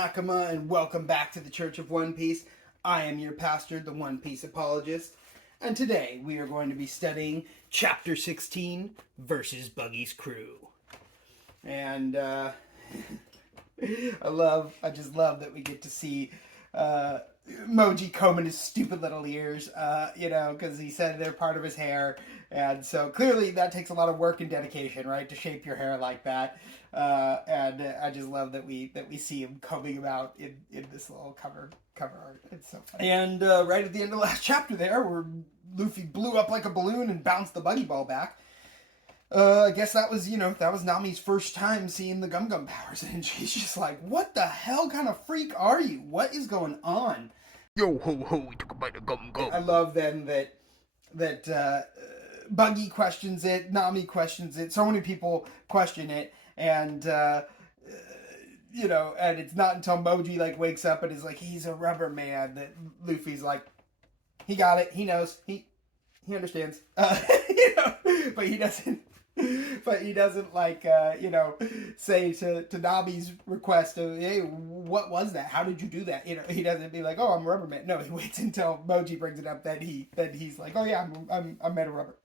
Nakama, and welcome back to the Church of One Piece. I am your pastor, the One Piece Apologist, and today we are going to be studying Chapter 16, versus Buggy's Crew. And, I just love that we get to see, Moji combing his stupid little ears, because he said they're part of his hair, and so clearly that takes a lot of work and dedication, right, to shape your hair like that. And I just love that we see him combing about in this little cover art. It's so funny. And right at the end of the last chapter there, where Luffy blew up like a balloon and bounced the Buggy ball back, I guess that was Nami's first time seeing the Gum Gum powers, and she's just like, what the hell kind of freak are you? What is going on? Yo ho ho, we took a bite of gum gum. I love then that Buggy questions it, Nami questions it, so many people question it, and and it's not until Moji wakes up and is like, he's a rubber man, that Luffy's like, he got it, he knows, he understands, but he doesn't. But he doesn't say to Nami's request of, hey, what was that? How did you do that? He doesn't be like, oh, I'm a rubber man. No, he waits until Moji brings it up. Then he's like, oh yeah, I'm made of rubber.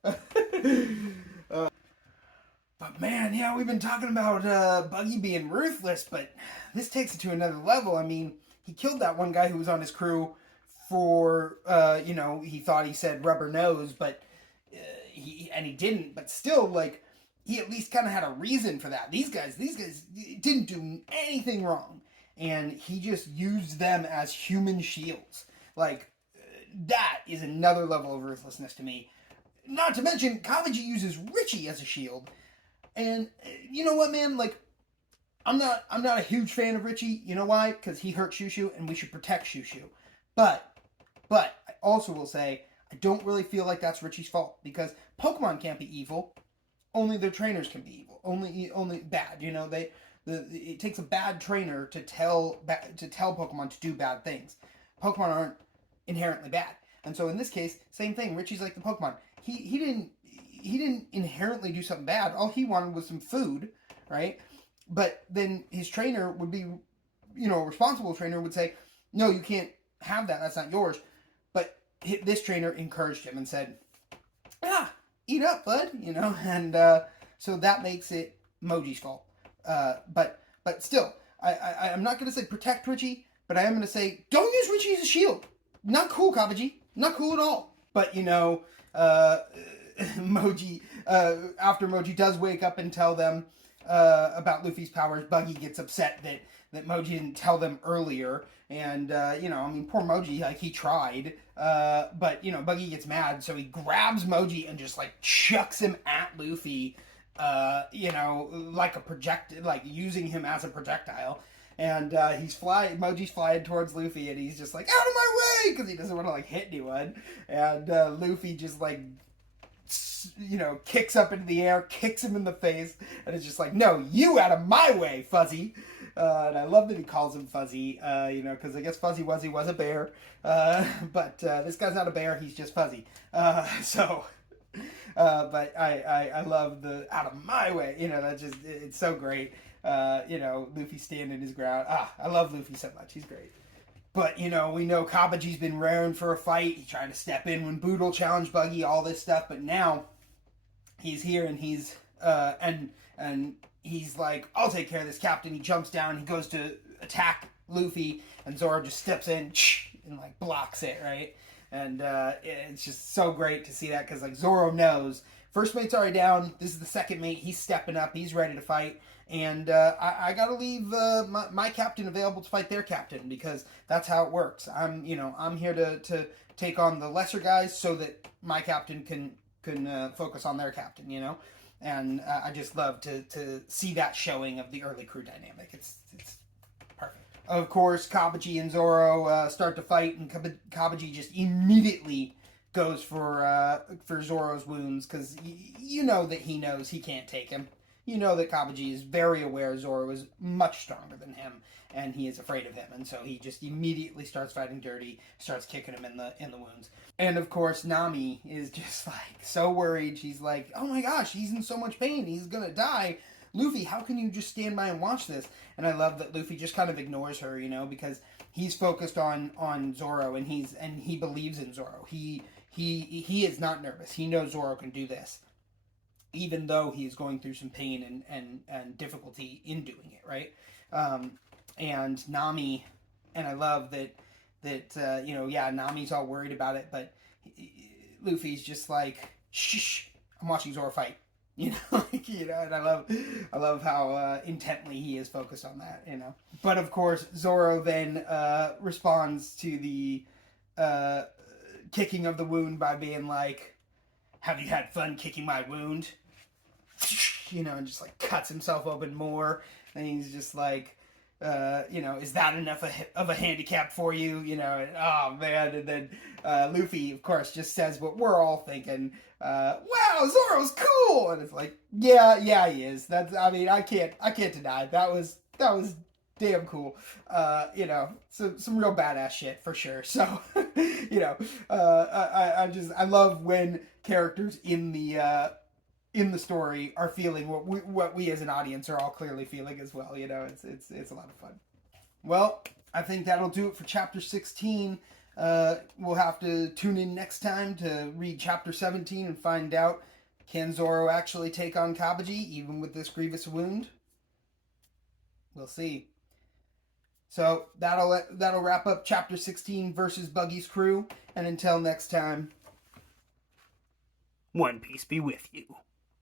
But man, yeah, we've been talking about Buggy being ruthless, but this takes it to another level. I mean, he killed that one guy who was on his crew for he thought he said rubber nose, but he didn't. But still, he at least kind of had a reason for that. These guys didn't do anything wrong, and he just used them as human shields. That is another level of ruthlessness to me. Not to mention, Kavaji uses Richie as a shield, and you know what, man? I'm not a huge fan of Richie. You know why? Because he hurt Shushu, and we should protect Shushu. But I also will say, I don't really feel like that's Richie's fault, because Pokemon can't be evil. Only their trainers can be evil. Only bad. It takes a bad trainer to tell Pokemon to do bad things. Pokemon aren't inherently bad, and so in this case, same thing. Richie's like the Pokemon. He didn't inherently do something bad. All he wanted was some food, right? But then his trainer would be, a responsible trainer would say, no, you can't have that. That's not yours. But this trainer encouraged him and said, eat up, bud, and so that makes it Moji's fault. But still, I'm not going to say protect Richie, but I am going to say, don't use Richie as a shield. Not cool, Kavaji. Not cool at all. But, Moji, after Moji does wake up and tell them about Luffy's powers, Buggy gets upset that Moji didn't tell them earlier. And, poor Moji, he tried. But, Buggy gets mad, so he grabs Moji and just, chucks him at Luffy, like a using him as a projectile. And, Moji's flying towards Luffy, and he's just like, out of my way! Because he doesn't want to, hit anyone. And, Luffy just, kicks up into the air, kicks him in the face, and it's just like, no, you out of my way, Fuzzy! And I love that he calls him Fuzzy, because I guess Fuzzy Wuzzy was a bear, but this guy's not a bear, he's just Fuzzy. But I love the out of my way, it's so great. Luffy standing his ground. I love Luffy so much, he's great. But, we know Kabaji's been raring for a fight. He tried to step in when Boodle challenged Buggy, all this stuff. But now, he's here and he's, and he's like, I'll take care of this, Captain. He jumps down, he goes to attack Luffy, and Zoro just steps in and, blocks it, right? And it's just so great to see that, because, Zoro knows. First mate's already down. This is the second mate. He's stepping up. He's ready to fight. And I got to leave my captain available to fight their captain, because that's how it works. I'm here to take on the lesser guys so that my captain can focus on their captain, And I just love to see that showing of the early crew dynamic. It's perfect. Of course, Kabaji and Zoro start to fight, and Kabaji just immediately goes for Zoro's wounds, because that he knows he can't take him. That Kabaji is very aware Zoro is much stronger than him, and he is afraid of him, and so he just immediately starts fighting dirty, starts kicking him in the wounds. And of course, Nami is just so worried. She's like, "Oh my gosh, he's in so much pain. He's gonna die. Luffy, how can you just stand by and watch this? And I love that Luffy just kind of ignores her, you know, because he's focused on Zoro, and he believes in Zoro. He is not nervous. He knows Zoro can do this, even though he is going through some pain and difficulty in doing it, right? And Nami, and I love that Nami's all worried about it, but Luffy's just like, shh, I'm watching Zoro fight. You know, and I love how intently he is focused on that, you know. But of course, Zoro then responds to the kicking of the wound by being like, "Have you had fun kicking my wound?" You know, and just like cuts himself open more. And he's just like, is that enough of a handicap for you? You know, and, oh man. And then Luffy, of course, just says what we're all thinking. Wow, Zoro's cool. And it's like, yeah, he is. I can't deny that was damn cool. Some real badass shit for sure. So, I love when characters in the story are feeling what we as an audience are all clearly feeling as well. You know, it's a lot of fun. Well, I think that'll do it for chapter 16. We'll have to tune in next time to read chapter 17 and find out, can Zoro actually take on Kabaji even with this grievous wound? We'll see. So that'll wrap up chapter 16 versus Buggy's crew. And until next time, One Piece be with you.